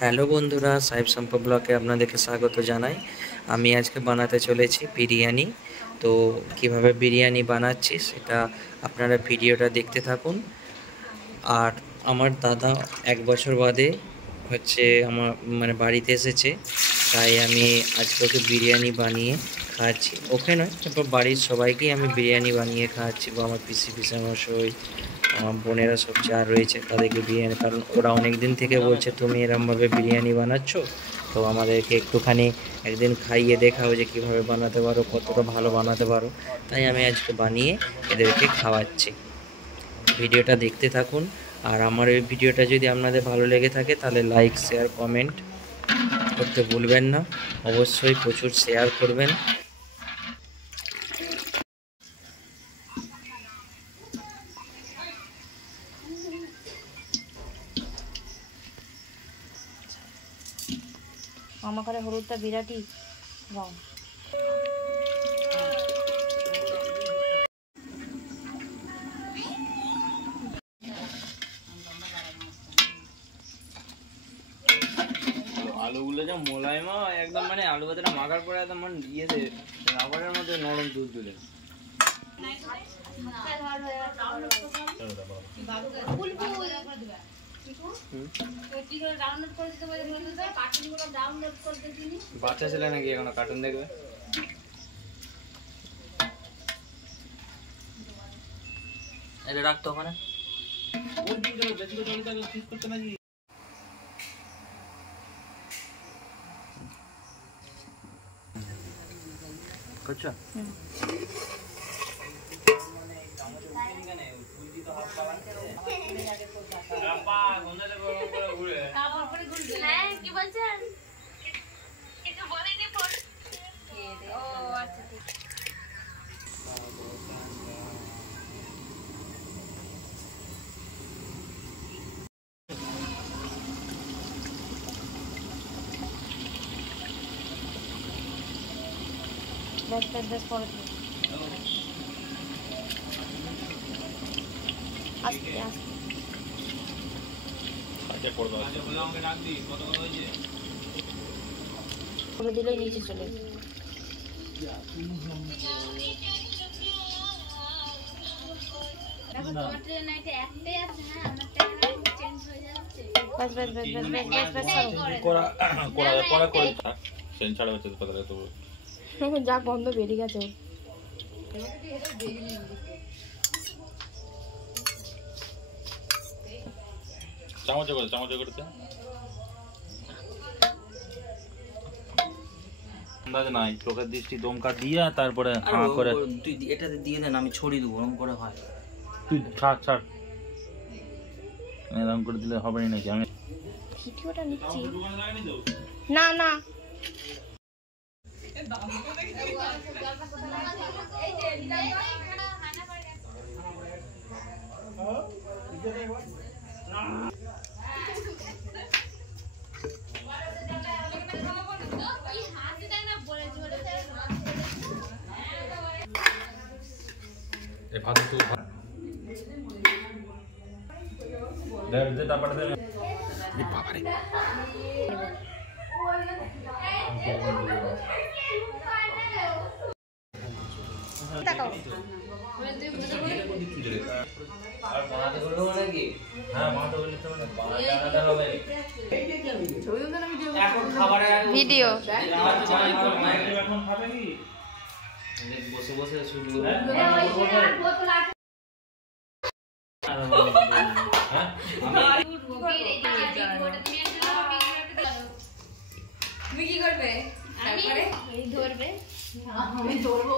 Hello বন্ধুরা, সাহেব সম্পা ব্লগে আপনাদেরকে স্বাগত জানাই। আমি আজকে বানাতে চলেছি বিরিয়ানি। তো কিভাবে বিরিয়ানি বানাচ্ছি সেটা আপনারা ভিডিওটা দেখতে থাকুন। আর আমার দাদা 1 বছর বাদে আমার বাড়িতে এসেছে, তাই আমি আজকে ওকে বিরিয়ানি বানিয়ে খাওয়াচ্ছি। ওকে নয়, তারপর বাড়ির সবাইকেই আমি বিরিয়ানি বানিয়ে খাওয়াচ্ছি, বা আমার পিসিমশাই, আমার বোনেরা সব যা রয়েছে তাদেরকে বিরিয়ানি, কারণ ওরা অনেক দিন থেকে বলছে তুমি এরমভাবে বিরিয়ানি বানাচ্ছ, তো আমাদেরকে একটুখানি একদিন খাইয়ে দেখাও যে কীভাবে বানাতে পারো, কতটা ভালো বানাতে পারো। তাই আমি আজকে বানিয়ে এদেরকে খাওয়াচ্ছি। ভিডিওটা দেখতে থাকুন। আর আমার এই ভিডিওটা যদি আপনাদের ভালো লেগে থাকে তাহলে লাইক, শেয়ার, কমেন্ট করতে ভুলবেন না। অবশ্যই প্রচুর শেয়ার করবেন। মামা করে হলুদটা বিরাটই রং। আলুগুলো যা মোলায়েম একদম, আলু ভাজাটা মাখার পরে একদম ইয়েতে রাবারের মধ্যে নরম দুধ দুলে। বাচ্চা ছেলে নাকি এখনো কার্টুন দেখবে? এটা রাখতো ওখানে। করছো? কি বলছেন? বেশ পরে আস্তে আস্তে করে দিলেই নিচে চলে যা গন্ধ বেরিয়ে গেছে। চামচে করতে নাই, চোখের দৃষ্টি দমকা দিয়ে তারপরে করে তুই এটাতে দিয়ে দেন, আমি ছড়িয়ে দেবো, ওরকম করে হয়। তুই ছাড় এরকম করে দিলে হবে নাকি? আমি ভিডিওটা নিচ্ছি না না ভিডিও বসে বসে শুধু তুমি কি করবে? আমি ধরবে, আমি ধরবো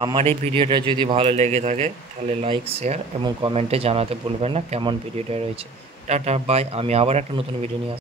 আমার এই ভিডিওটা যদি ভালো লেগে থাকে তাহলে লাইক, শেয়ার এবং কমেন্টে জানাতে ভুলবেন না কেমন ভিডিওটা রয়েছে। Tata, bye. আমি আবার একটা নতুন ভিডিও নিয়ে